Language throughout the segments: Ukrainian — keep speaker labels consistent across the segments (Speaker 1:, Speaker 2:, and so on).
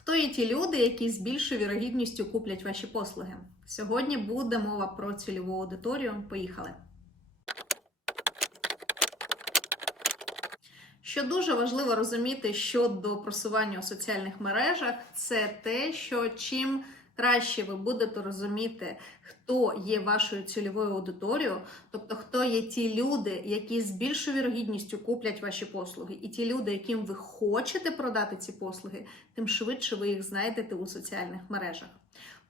Speaker 1: Хто є ті люди, які з більшою вірогідністю куплять ваші послуги? Сьогодні буде мова про цільову аудиторію. Поїхали. Що дуже важливо розуміти щодо просування у соціальних мережах, це те, що чим краще ви будете розуміти, хто є вашою цільовою аудиторією, тобто хто є ті люди, які з більшою вірогідністю куплять ваші послуги, і ті люди, яким ви хочете продати ці послуги, тим швидше ви їх знайдете у соціальних мережах.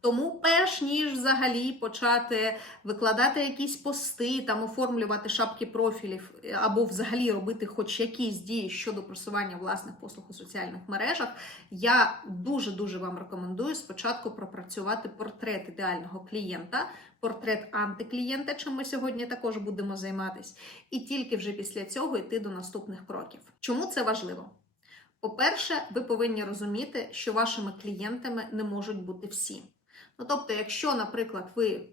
Speaker 1: Тому, перш ніж взагалі почати викладати якісь пости, там оформлювати шапки профілів або взагалі робити хоч якісь дії щодо просування власних послуг у соціальних мережах, я дуже дуже вам рекомендую спочатку пропрацювати портрет ідеального клієнта, портрет антиклієнта, чим ми сьогодні також будемо займатися, і тільки вже після цього йти до наступних кроків. Чому це важливо? По-перше, ви повинні розуміти, що вашими клієнтами не можуть бути всі. Ну, тобто, якщо, наприклад, ви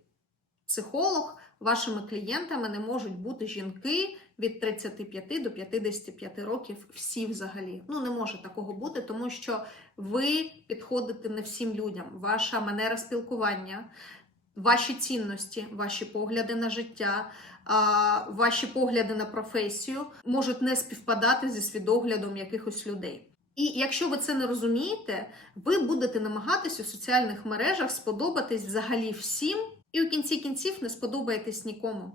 Speaker 1: психолог, вашими клієнтами не можуть бути жінки від 35 до 55 років, всі взагалі. Ну, не може такого бути, тому що ви підходите не всім людям. Ваша манера спілкування, ваші цінності, ваші погляди на життя, ваші погляди на професію можуть не співпадати зі свідоглядом якихось людей. І якщо ви це не розумієте, ви будете намагатись у соціальних мережах сподобатись взагалі всім, і у кінці кінців не сподобаєтесь нікому.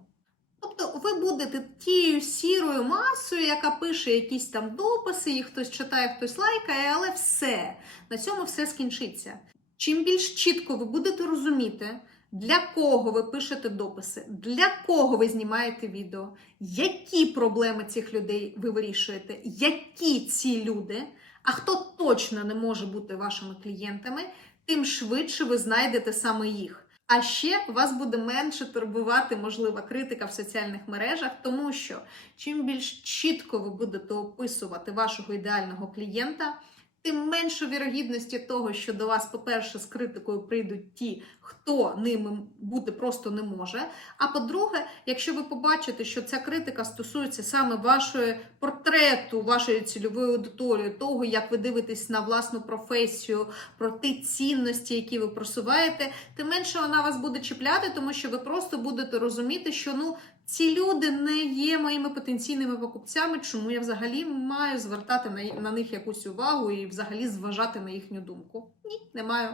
Speaker 1: Тобто ви будете тією сірою масою, яка пише якісь там дописи, їх хтось читає, хтось лайкає, але все на цьому все скінчиться. Чим більш чітко ви будете розуміти, для кого ви пишете дописи, для кого ви знімаєте відео, які проблеми цих людей ви вирішуєте, які ці люди, а хто точно не може бути вашими клієнтами, тим швидше ви знайдете саме їх. А ще вас буде менше турбувати можлива критика в соціальних мережах, тому що чим більш чітко ви будете описувати вашого ідеального клієнта, тим менше вірогідності того, що до вас, по-перше, з критикою прийдуть ті, хто ними бути просто не може. А по-друге, якщо ви побачите, що ця критика стосується саме вашої портрету, вашої цільової аудиторії, того, як ви дивитесь на власну професію, про ті цінності, які ви просуваєте, тим менше вона вас буде чіпляти, тому що ви просто будете розуміти, що ну. Ці люди не є моїми потенційними покупцями, чому я взагалі маю звертати на, на них якусь увагу і взагалі зважати на їхню думку? Ні, не маю.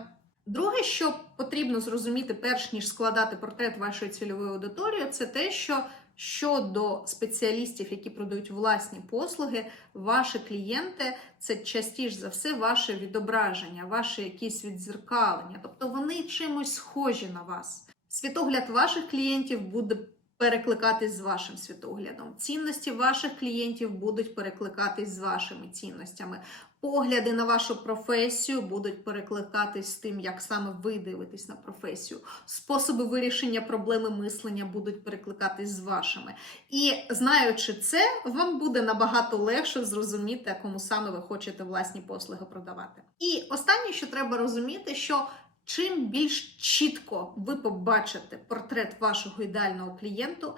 Speaker 1: Друге, що потрібно зрозуміти, перш ніж складати портрет вашої цільової аудиторії, це те, що щодо спеціалістів, які продають власні послуги, ваші клієнти це частіше за все ваше відображення, ваше якісь відзеркалення. Тобто вони чимось схожі на вас. Світогляд ваших клієнтів буде перекликатись з вашим світоглядом. Цінності ваших клієнтів будуть перекликатись з вашими цінностями. Погляди на вашу професію будуть перекликатись з тим, як саме ви дивитесь на професію. Способи вирішення проблеми мислення будуть перекликатись з вашими. І знаючи це, вам буде набагато легше зрозуміти, кому саме ви хочете власні послуги продавати. І останнє, що треба розуміти, що Чим більш чітко ви побачите портрет вашого ідеального клієнту,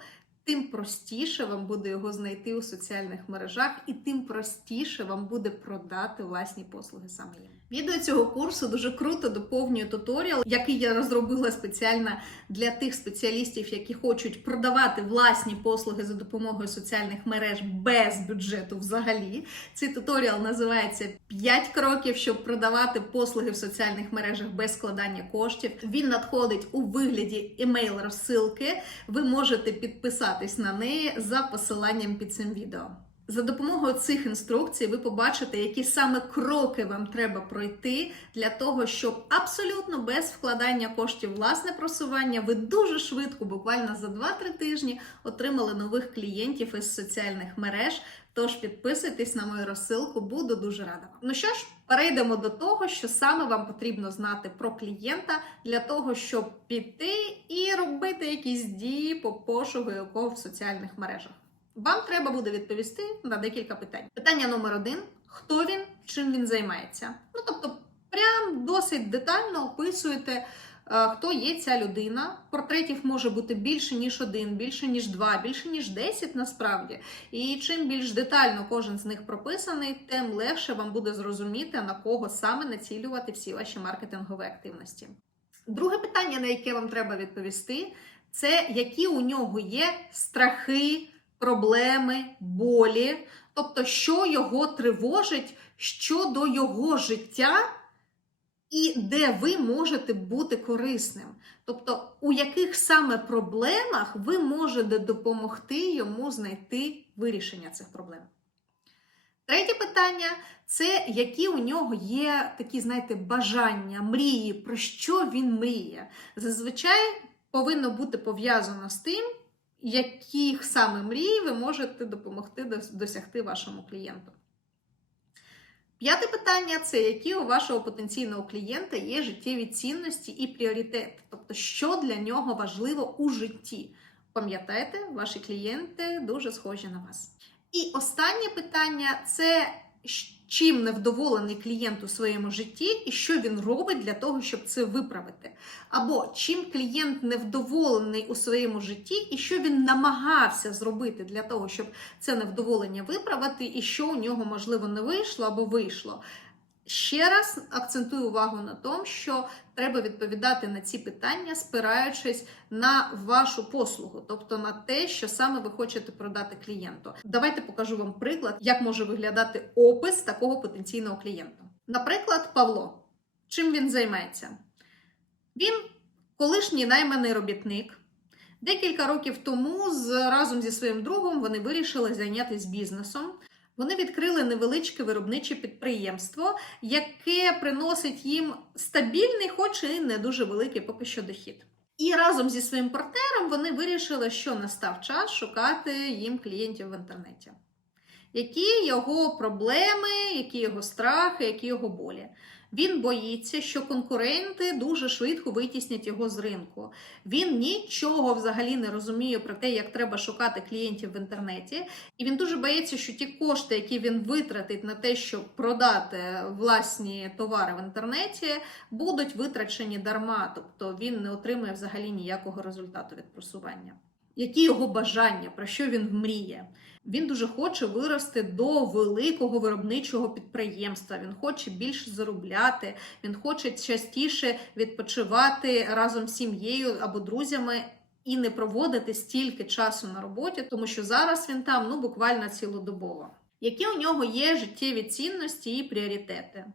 Speaker 1: тим простіше вам буде його знайти у соціальних мережах, і тим простіше вам буде продати власні послуги саме їм. Відео цього курсу дуже круто доповнює туторіал, який я розробила спеціально для тих спеціалістів, які хочуть продавати власні послуги за допомогою соціальних мереж без бюджету взагалі. Цей туторіал називається «5 кроків, щоб продавати послуги в соціальних мережах без складання коштів. Він надходить у вигляді емейл розсилки. Ви можете підписатись на неї за посиланням під цим відео. За допомогою цих інструкцій ви побачите, які саме кроки вам треба пройти для того, щоб абсолютно без вкладання коштів власне просування ви дуже швидко, буквально за 2-3 тижні, отримали нових клієнтів із соціальних мереж. Тож підписуйтесь на мою розсилку, буду дуже рада. Ну що ж, перейдемо до того, що саме вам потрібно знати про клієнта для того, щоб піти і робити якісь дії по пошуку якого в соціальних мережах. Вам треба буде відповісти на декілька питань. Питання номер один: хто він, чим він займається? Ну тобто, прям досить детально описуєте, е, хто є ця людина. Портретів може бути більше, ніж один, більше, ніж два, більше, ніж десять насправді. І чим більш детально кожен з них прописаний, тим легше вам буде зрозуміти, на кого саме націлювати всі ваші маркетингові активності. Друге питання, на яке вам треба відповісти, це які у нього є страхи, проблеми, болі, тобто, що його тривожить щодо його життя, і де ви можете бути корисним. Тобто, у яких саме проблемах ви можете допомогти йому знайти вирішення цих проблем. Третє питання це які у нього є такі, знаєте, бажання, мрії, про що він мріє. Зазвичай повинно бути пов'язано з тим, яких саме мрій ви можете допомогти досягти вашому клієнту. П'яте питання це які у вашого потенційного клієнта є життєві цінності і пріоритети, тобто, що для нього важливо у житті. Пам'ятайте, ваші клієнти дуже схожі на вас. І останнє питання це чим невдоволений клієнт у своєму житті і що він робить для того, щоб це виправити. Або чим клієнт невдоволений у своєму житті, і що він намагався зробити для того, щоб це невдоволення виправити, і що у нього можливо не вийшло або вийшло. Ще раз акцентую увагу на тому, що треба відповідати на ці питання, спираючись на вашу послугу, тобто на те, що саме ви хочете продати клієнту. Давайте покажу вам приклад, як може виглядати опис такого потенційного клієнта. Наприклад, Павло. Чим він займається? Він колишній найманий робітник. Декілька років тому з, разом зі своїм другом вони вирішили зайнятися бізнесом. Вони відкрили невеличке виробниче підприємство, яке приносить їм стабільний, хоч і не дуже великий поки що дохід. І разом зі своїм партнером вони вирішили, що настав час шукати їм клієнтів в інтернеті. Які його проблеми, які його страхи, які його болі. Він боїться, що конкуренти дуже швидко витіснять його з ринку. Він нічого взагалі не розуміє про те, як треба шукати клієнтів в інтернеті. І він дуже боїться, що ті кошти, які він витратить на те, щоб продати власні товари в інтернеті, будуть витрачені дарма, тобто він не отримує взагалі ніякого результату від просування. Які його бажання, про що він мріє? Він дуже хоче вирости до великого виробничого підприємства. Він хоче більше заробляти, він хоче частіше відпочивати разом з сім'єю або друзями і не проводити стільки часу на роботі, тому що зараз він там ну буквально цілодобово. Які у нього є життєві цінності і пріоритети?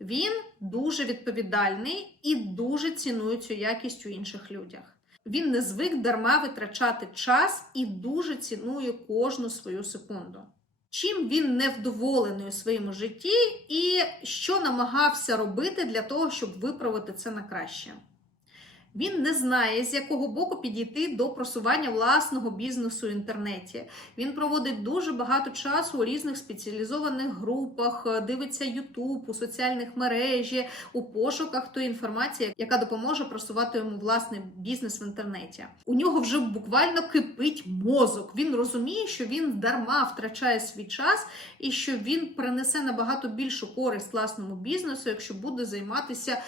Speaker 1: Він дуже відповідальний і дуже цінує цю якість у інших людях. Він не звик дарма витрачати час і дуже цінує кожну свою секунду. Чим він невдоволений у своєму житті, і що намагався робити для того, щоб виправити це на краще. Він не знає, з якого боку підійти до просування власного бізнесу в інтернеті. Він проводить дуже багато часу у різних спеціалізованих групах, дивиться YouTube, у соціальних мережі, у пошуках тої інформації, яка допоможе просувати йому власний бізнес в інтернеті. У нього вже буквально кипить мозок. Він розуміє, що він дарма втрачає свій час і що він принесе набагато більшу користь власному бізнесу, якщо буде займатися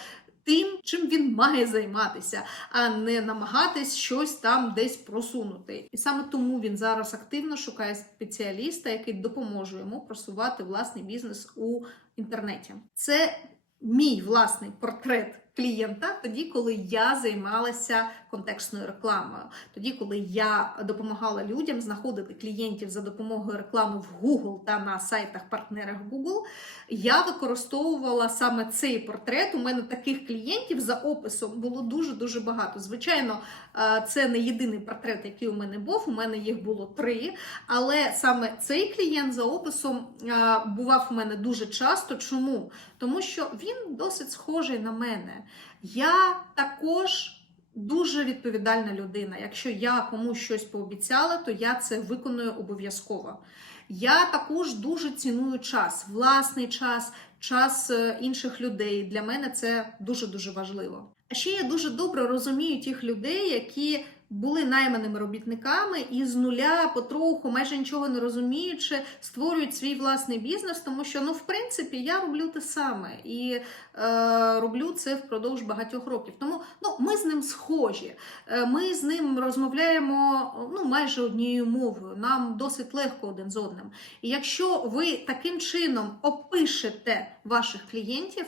Speaker 1: тим, чим він має займатися, а не намагатись щось там десь просунути. І саме тому він зараз активно шукає спеціаліста, який допоможе йому просувати власний бізнес у інтернеті. Це мій власний портрет клієнта тоді, коли я займалася контекстною рекламою, тоді, коли я допомагала людям знаходити клієнтів за допомогою реклами в Google та на сайтах партнерах Google, я використовувала саме цей портрет. У мене таких клієнтів за описом було дуже дуже багато. Звичайно, е, це не єдиний портрет, який у мене був. У мене їх було три. Але саме цей клієнт за описом е, бував у мене дуже часто. Чому? Тому що він досить схожий на мене. Я також. Дуже відповідальна людина. Якщо я комусь щось пообіцяла, то я це виконую обов'язково. Я також дуже ціную час, власний час, час е, інших людей. Для мене це дуже дуже важливо. А ще я дуже добре розумію тих людей, які були найманими робітниками і з нуля потроху, майже нічого не розуміючи, створюють свій власний бізнес, тому що ну, в принципі, я роблю те саме і е, роблю це впродовж багатьох років. Тому ну, ми з ним схожі. Е, Ми з ним розмовляємо ну, майже однією мовою. Нам досить легко один з одним. І якщо ви таким чином опишете ваших клієнтів,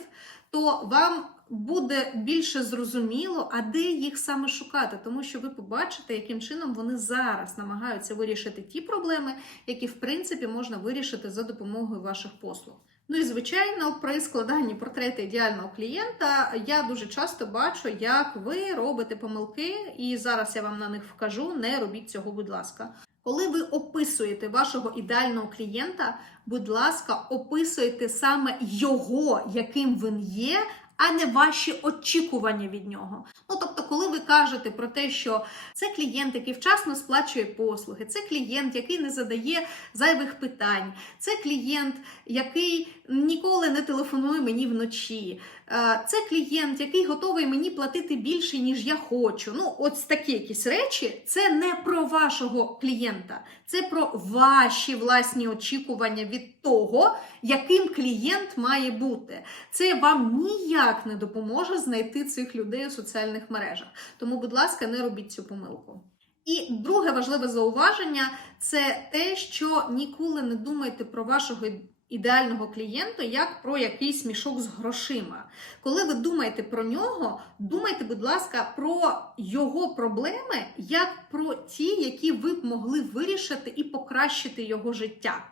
Speaker 1: то вам буде більше зрозуміло, а де їх саме шукати, тому що ви побачите, яким чином вони зараз намагаються вирішити ті проблеми, які в принципі можна вирішити за допомогою ваших послуг. Ну і звичайно, при складанні портрету ідеального клієнта я дуже часто бачу, як ви робите помилки, і зараз я вам на них вкажу. Не робіть цього, будь ласка. Коли ви описуєте вашого ідеального клієнта, будь ласка, описуйте саме його, яким він є, а не ваші очікування від нього. Ну тобто, коли ви кажете про те, що це клієнт, який вчасно сплачує послуги, це клієнт, який не задає зайвих питань, це клієнт, який ніколи не телефонує мені вночі. Е, Це клієнт, який готовий мені платити більше, ніж я хочу. Ну, ось такі якісь речі. Це не про вашого клієнта, це про ваші власні очікування від того, яким клієнт має бути. Це вам ніяк не допоможе знайти цих людей у соціальних мережах. Тому, будь ласка, не робіть цю помилку. І друге важливе зауваження це те, що ніколи не думайте про вашого ідеального клієнта як про якийсь мішок з грошима. Коли ви думаєте про нього, думайте, будь ласка, про його проблеми як про ті, які ви б могли вирішити і покращити його життя.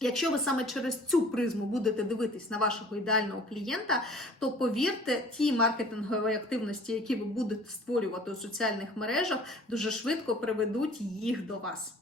Speaker 1: Якщо ви саме через цю призму будете дивитись на вашого ідеального клієнта, то повірте, ті маркетингові активності, які ви будете створювати у соціальних мережах, дуже швидко приведуть їх до вас.